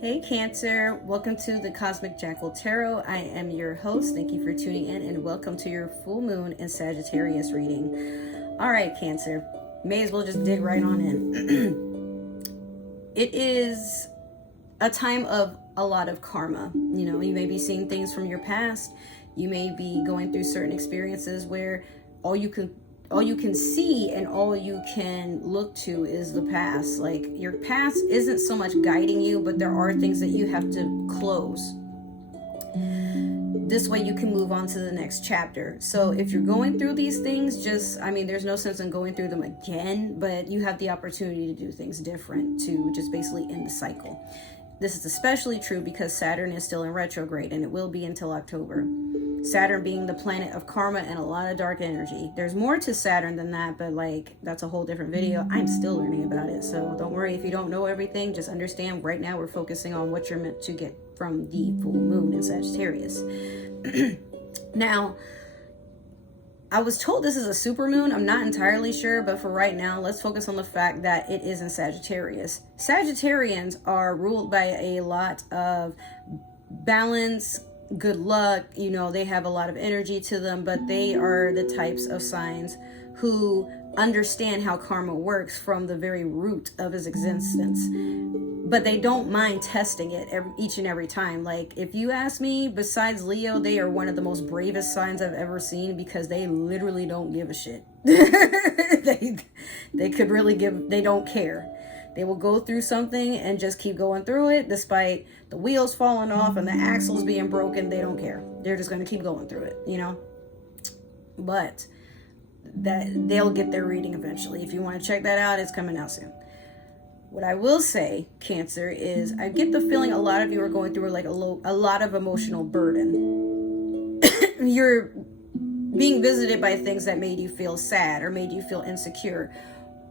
Hey Cancer, welcome to the Cosmic Jackal Tarot. I am your host. Thank you for tuning in and welcome to your full moon and Sagittarius reading. All right, Cancer, may as well just dig right on in. It is a time of a lot of karma. You know, you may be seeing things from your past. You may be going through certain experiences where all you can see and all you can look to is the past. Like, your past isn't so much guiding you, but there are things that you have to close. This way you can move on to the next chapter. So if you're going through these things, there's no sense in going through them again, but you have the opportunity to do things different to just basically end the cycle. This is especially true because Saturn is still in retrograde, and it will be until October. Saturn being the planet of karma and a lot of dark energy. There's more to Saturn than that, but that's a whole different video. I'm still learning about it, so don't worry if you don't know everything. Just understand right now we're focusing on what you're meant to get from the full moon in Sagittarius. Now, I was told this is a supermoon. I'm not entirely sure, but for right now, let's focus on the fact that it is in Sagittarius. Sagittarians are ruled by a lot of balance, good luck. You know, they have a lot of energy to them, but they are the types of signs who understand how karma works from the very root of its existence. But they don't mind testing it each and every time. Like, if you ask me, besides Leo, they are one of the most bravest signs I've ever seen because they literally don't give a shit. They could really they don't care. They will go through something and just keep going through it despite the wheels falling off and the axles being broken. They don't care. They're just going to keep going through it, you know? But that they'll get their reading eventually. If you want to check that out, it's coming out soon. What I will say, Cancer, is I get the feeling a lot of you are going through like a lot of emotional burden. You're being visited by things that made you feel sad or made you feel insecure,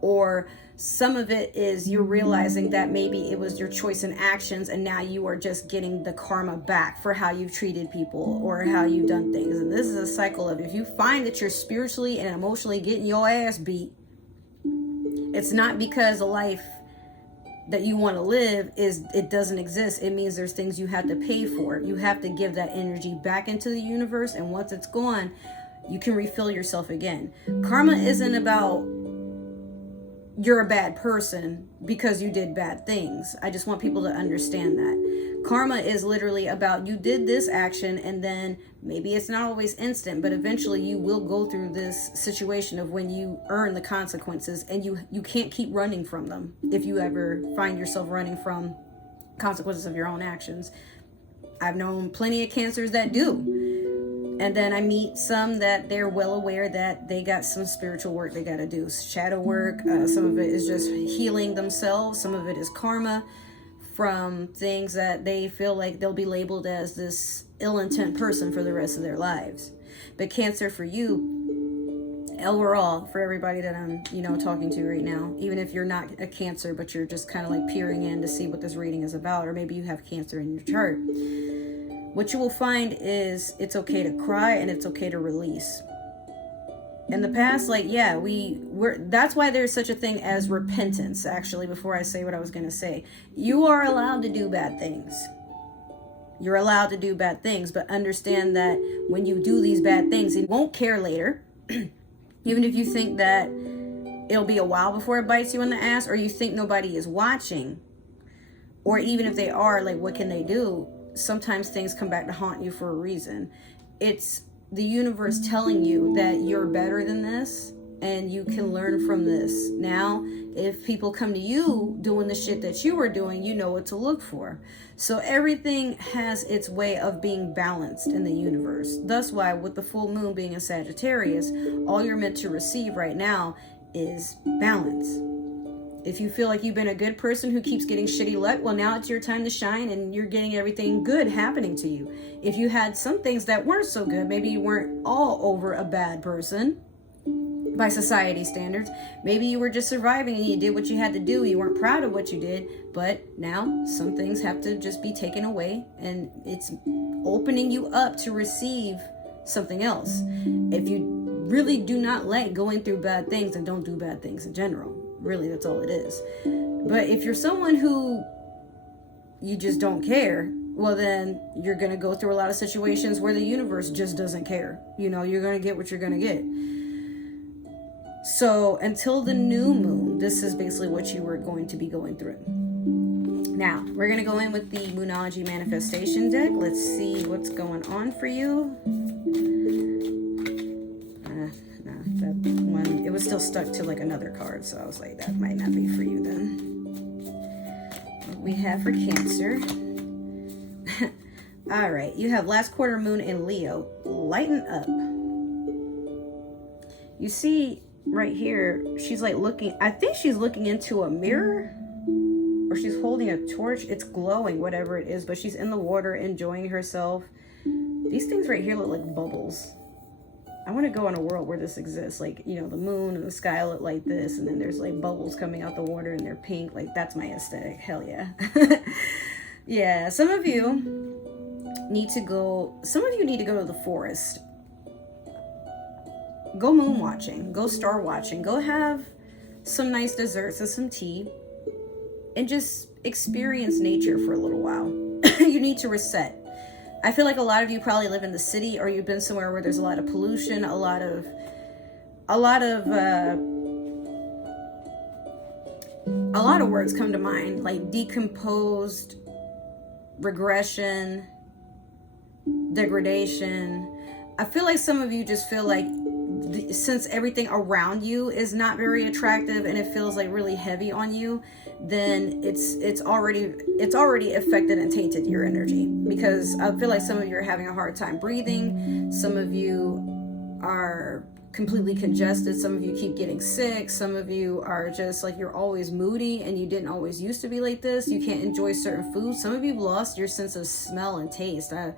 or some of it is you're realizing that maybe it was your choice and actions and now you are just getting the karma back for how you've treated people or how you've done things. And this is a cycle of, if you find that you're spiritually and emotionally getting your ass beat, it's not because the life that you want to live it doesn't exist. It means there's things you have to pay for. You have to give that energy back into the universe, and once it's gone, you can refill yourself again. Karma isn't about you're a bad person because you did bad things. I just want people to understand that. Karma is literally about you did this action, and then maybe it's not always instant, but eventually you will go through this situation of when you earn the consequences, and you can't keep running from them if you ever find yourself running from consequences of your own actions. I've known plenty of Cancers that do. And then I meet some that they're well aware that they got some spiritual work they got to do. Shadow work. Some of it is just healing themselves. Some of it is karma from things that they feel like they'll be labeled as this ill intent person for the rest of their lives. But Cancer, for you, overall, for everybody that I'm, talking to right now, even if you're not a Cancer, but you're just kind of like peering in to see what this reading is about, or maybe you have Cancer in your chart, what you will find is it's okay to cry and it's okay to release. In the past, that's why there's such a thing as repentance. Actually, before I say what I was going to say, you are allowed to do bad things. You're allowed to do bad things, but understand that when you do these bad things, it won't care later. Even if you think that it'll be a while before it bites you in the ass, or you think nobody is watching, or even if they are, like, what can they do? Sometimes things come back to haunt you for a reason. It's the universe telling you that you're better than this and you can learn from this. Now, if people come to you doing the shit that you were doing, you know what to look for. So everything has its way of being balanced in the universe. That's why with the full moon being in Sagittarius, all you're meant to receive right now is balance. If you feel like you've been a good person who keeps getting shitty luck, well, now it's your time to shine and you're getting everything good happening to you. If you had some things that weren't so good, maybe you weren't all over a bad person by society standards. Maybe you were just surviving and you did what you had to do. You weren't proud of what you did, but now some things have to just be taken away, and it's opening you up to receive something else. If you really do not like going through bad things, and don't do bad things in general. Really, that's all it is. But if you're someone who you just don't care, well, then you're going to go through a lot of situations where the universe just doesn't care. You know, you're going to get what you're going to get. So until the new moon, this is basically what you were going to be going through. Now, we're going to go in with the Moonology Manifestation deck. Let's see what's going on for you. No, that one, it was still stuck to like another card, so I was like, that might not be for you then. What we have for Cancer. All right, you have last quarter moon in Leo. Lighten up. You see right here, she's like looking, I think she's looking into a mirror, or she's holding a torch. It's glowing, whatever it is, but she's in the water enjoying herself. These things right here look like bubbles. I want to go in a world where this exists. Like, you know, the moon and the sky look like this, and then there's like bubbles coming out the water and they're pink. Like, that's my aesthetic. Hell yeah. Yeah, some of you need to go to the forest. Go moon watching, go star watching, go have some nice desserts and some tea, and just experience nature for a little while. You need to reset. I feel like a lot of you probably live in the city, or you've been somewhere where there's a lot of pollution, a lot of words come to mind, like decomposed, regression, degradation. I feel like some of you just feel like since everything around you is not very attractive and it feels like really heavy on you, then it's already affected and tainted your energy, because I feel like some of you are having a hard time breathing. Some of you are completely congested. Some of you keep getting sick. Some of you are just like, you're always moody and you didn't always used to be like this. You can't enjoy certain foods. Some of you have lost your sense of smell and taste. I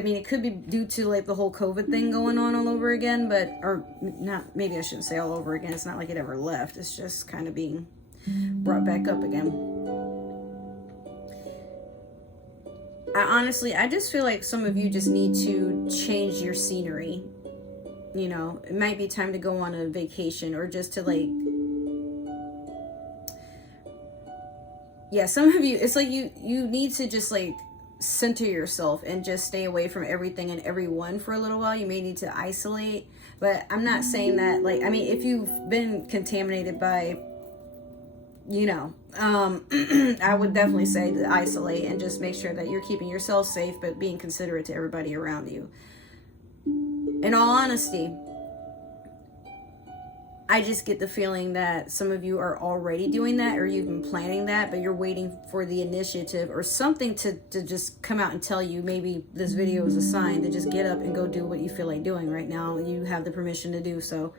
mean, it could be due to like the whole COVID thing going on all over again, or not, maybe I shouldn't say all over again. It's not like it ever left. It's just kind of being brought back up again. I just feel like some of you just need to change your scenery. You know, it might be time to go on a vacation, or just to like, yeah, some of you, it's like you need to just like center yourself and just stay away from everything and everyone for a little while. You may need to isolate, but I'm not saying that, like, I mean, if you've been contaminated by, you know, I would definitely say to isolate and just make sure that you're keeping yourself safe, but being considerate to everybody around you. In all honesty, I just get the feeling that some of you are already doing that, or you've been planning that, but you're waiting for the initiative or something to just come out and tell you, maybe this video is a sign to just get up and go do what you feel like doing right now. You have the permission to do so.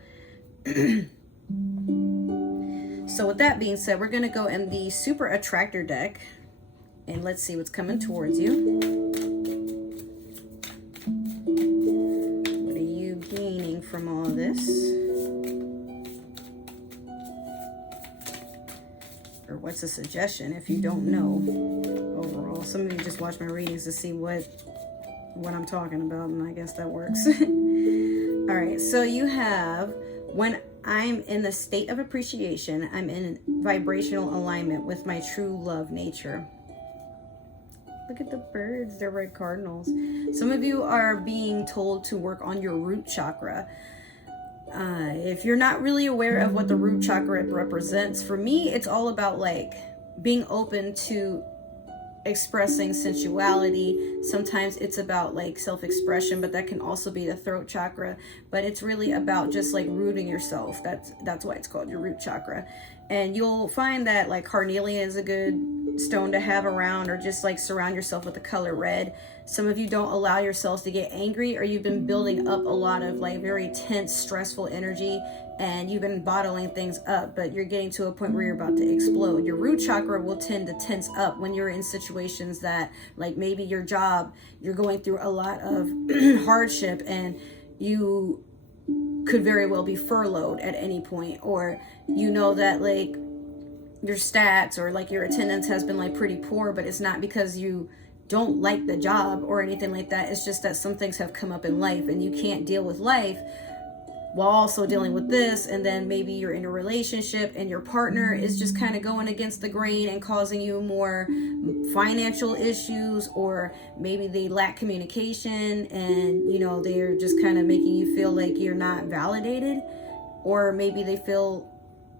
So with that being said, we're going to go in the Super Attractor deck, and let's see what's coming towards you. What are you gaining from all of this? Or what's a suggestion if you don't know overall? Some of you just watch my readings to see what I'm talking about, and I guess that works. All right, so you have, when I'm in the state of appreciation, I'm in vibrational alignment with my true love nature. Look at the birds, they're red cardinals. Some of you are being told to work on your root chakra. If you're not really aware of what the root chakra represents, for me, it's all about like being open to expressing sensuality. Sometimes it's about like self-expression, but that can also be the throat chakra. But it's really about just like rooting yourself. That's why it's called your root chakra. And you'll find that like carnelian is a good stone to have around, or just like surround yourself with the color red. Some of you don't allow yourselves to get angry, or you've been building up a lot of like very tense, stressful energy, and you've been bottling things up, but you're getting to a point where you're about to explode. Your root chakra will tend to tense up when you're in situations that, like maybe your job, you're going through a lot of hardship, and you could very well be furloughed at any point, or you know that like your stats or like your attendance has been like pretty poor, but it's not because you don't like the job or anything like that. It's just that some things have come up in life and you can't deal with life while also dealing with this. And then maybe you're in a relationship and your partner is just kind of going against the grain and causing you more financial issues, or maybe they lack communication and, you know, they're just kind of making you feel like you're not validated, or maybe they feel,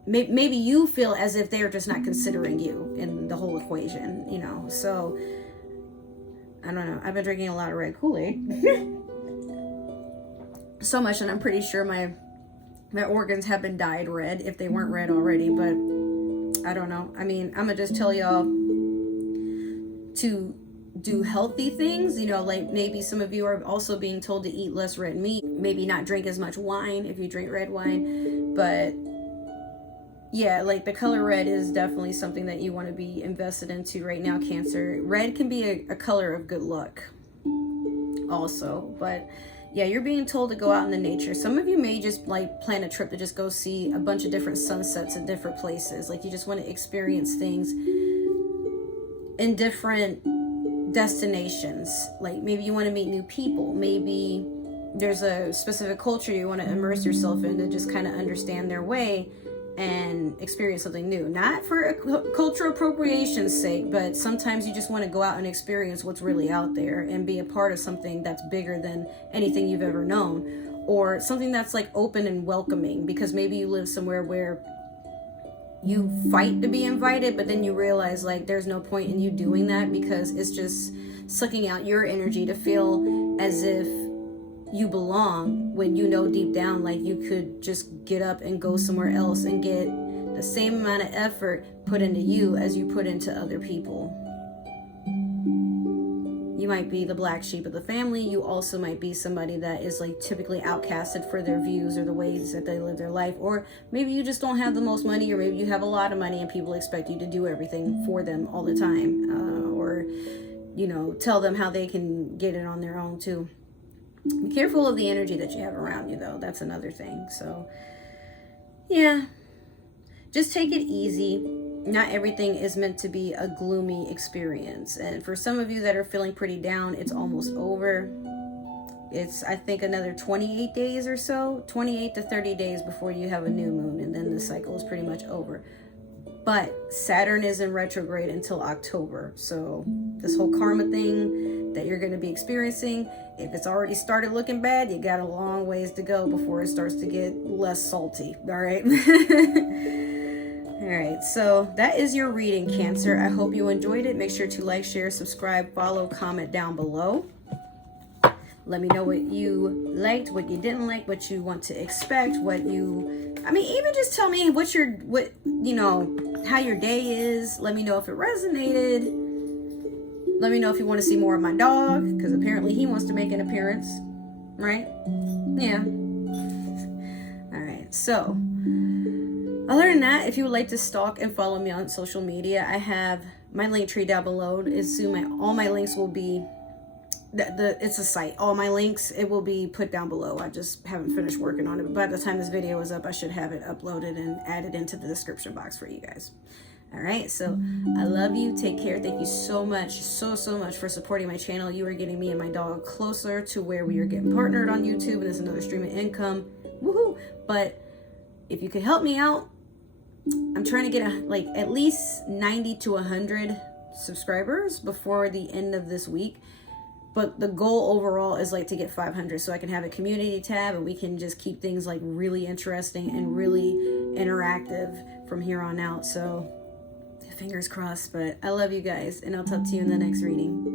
maybe you feel as if they're just not considering you in the whole equation, you know. So I don't know, I've been drinking a lot of red Kool-Aid. So much, and I'm pretty sure my organs have been dyed red if they weren't red already, but I don't know. I mean, I'm gonna just tell y'all to do healthy things, you know, like maybe some of you are also being told to eat less red meat, maybe not drink as much wine if you drink red wine. But yeah, like the color red is definitely something that you want to be invested into right now, Cancer. Red can be a color of good luck also, but yeah, you're being told to go out in the nature. Some of you may just like plan a trip to just go see a bunch of different sunsets in different places. Like you just want to experience things in different destinations. Like maybe you want to meet new people. Maybe there's a specific culture you want to immerse yourself in to just kind of understand their way and experience something new. Not for cultural appropriation's sake, but sometimes you just want to go out and experience what's really out there and be a part of something that's bigger than anything you've ever known, or something that's like open and welcoming, because maybe you live somewhere where you fight to be invited, but then you realize like there's no point in you doing that because it's just sucking out your energy to feel as if you belong, when you know deep down like you could just get up and go somewhere else and get the same amount of effort put into you as you put into other people. You might be the black sheep of the family. You also might be somebody that is like typically outcasted for their views or the ways that they live their life, or maybe you just don't have the most money, or maybe you have a lot of money and people expect you to do everything for them all the time, or you know, tell them how they can get it on their own too. Be careful of the energy that you have around you, though. That's another thing. So, yeah, just take it easy. Not everything is meant to be a gloomy experience. And for some of you that are feeling pretty down, it's almost over. It's, I think, another 28 days or so, 28 to 30 days before you have a new moon, and then the cycle is pretty much over. But Saturn is in retrograde until October. So this whole karma thing that you're going to be experiencing, if it's already started looking bad, you got a long ways to go before it starts to get less salty. All right. All right. So that is your reading, Cancer. I hope you enjoyed it. Make sure to like, share, subscribe, follow, comment down below. Let me know what you liked, what you didn't like, what you want to expect, even just tell me how your day is. Let me know if it resonated. Let me know if you want to see more of my dog, because apparently he wants to make an appearance, right? Yeah. All right. So, other than that, if you would like to stalk and follow me on social media, I have my link tree down below. All my links will be. It's a site. All my links, it will be put down below. I just haven't finished working on it, but by the time this video is up, I should have it uploaded and added into the description box for you guys. All right, so I love you. Take care. Thank you so much, so much for supporting my channel. You are getting me and my dog closer to where we are getting partnered on YouTube, and there's another stream of income. Woohoo! But if you could help me out, I'm trying to get at least 90 to 100 subscribers before the end of this week. But the goal overall is to get 500, so I can have a community tab and we can just keep things really interesting and really interactive from here on out. So fingers crossed, but I love you guys, and I'll talk to you in the next reading.